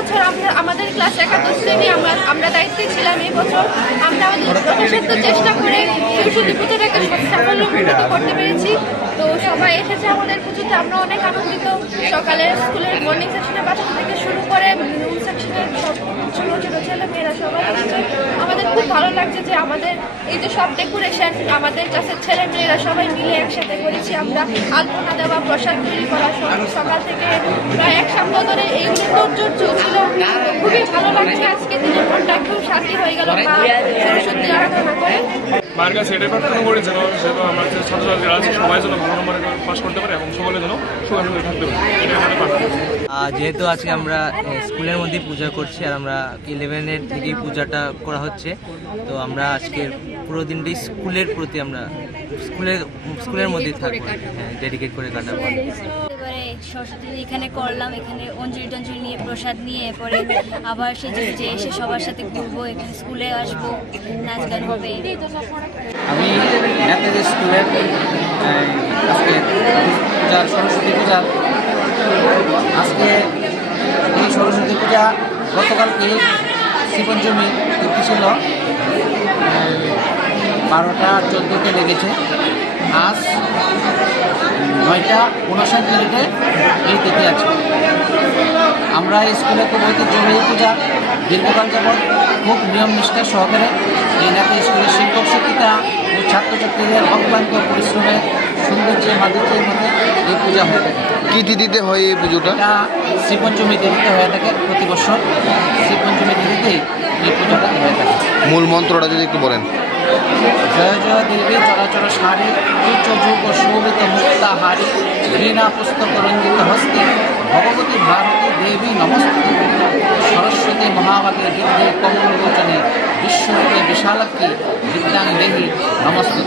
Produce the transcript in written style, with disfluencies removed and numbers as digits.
বছর আমাদের ক্লাস একাদশ শ্রেণী আমরা দায়িত্বে ছিলাম। এই বছর আমরা আমাদের যথাসাধ্য চেষ্টা করে সরস্বতী পুজোটাকে সাফল্যমণ্ডিত করতে পেরেছি। তো সবাই এসেছে আমাদের পুজোতে, আমরা অনেক আনন্দিত। সকালে স্কুলের মর্নিং সেকশনের বাচ্চা থেকে শুরু করে রুম সেকশনের সব ছোটো ছোটো ছেলে মেয়েরা সবাই এসেছে। আমাদের খুব ভালো লাগছে যে আমাদের এই যে সব ডেকোরেশন আমাদের ক্লাসের ছেলে মেয়েরা সবাই মিলে একসাথে করেছি। আমরা আলপনা দেওয়া, প্রসাদ তৈরি করা, সকাল থেকে প্রায় এক সপ্তাহ ধরে এইগুলো তোড়জোড় চলছিল। খুবই ভালো লাগছে, আজকে দিনের মনটা খুব শান্তি হয়ে গেল মা সরস্বতী আরাধনা করে। মায়ের কাছে এটাই প্রার্থনা করেছিল সেহেতু আমার যে ছাত্রছাত্রীরা আছে সবাই যেন ভালো নম্বরে পাস করতে পারে এবং সকলের জন্য সুখানুভূতি থাকতে পারে, এটাই আমাদের প্রার্থনা। যেহেতু আজকে আমরা স্কুলের মধ্যে পূজা করছি আর আমরা 11-এর থেকেই পূজাটা করা হচ্ছে, তো আমরা আজকের পুরো দিনটাই স্কুলের প্রতি আমরা স্কুলের মধ্যেই থাকবো, ডেডিকেট করে কাটাবো। এবারে সরস্বতী এখানে করলাম, এখানে অঞ্জলি টঞ্জলি নিয়ে প্রসাদ নিয়ে পরে আবার সেজে এসে সবার সাথে ঘুরবো, এখানে স্কুলে আসবো, নাচ গান হবে। আমি নেতাজি স্কুলের আজকে পূজার সরস্বতী পূজা, আজকে এই সরস্বতী পূজা গতকালকে শ্রীপঞ্চমী তিথি ছিল, 12:14 লেগেছে। আজ 9:59 এই তিথি আছে। আমরা স্কুলে খুব ঐতিহ্যবাহী পূজা দীর্ঘকাল যাবৎ খুব নিয়ম নিষ্ঠা সহকারে এই নেতা স্কুলের শিক্ষক শিক্ষিকা ও ছাত্রছাত্রীদের অক্লান্ত পরিশ্রমের সৌন্দর্যের মাধুর্যের মধ্যে এই পূজা হয়ে থাকে। কী তিথিতে হয় এই পুজোটা? এটা শ্রীপঞ্চমী তিথিতে হয়ে থাকে, প্রতি বছর শ্রীপঞ্চমী তিথিতেই এই পূজাটা হয়ে থাকে। মূল মন্ত্রটা যদি একটু বলেন। জয় জয় দেবী চরাচর সারি উচ্চ যুগ শোভিত মুক্তা হারি বীণা পুস্তক রঞ্জিত হস্তে ভগবতী ভারতী দেবী নমস্তে সরস্বতী মহাভাগে বিদ্যে কমল লোচনে বিশ্বরূপে বিশালাক্ষী বিদ্যাং দেহি নমস্তে।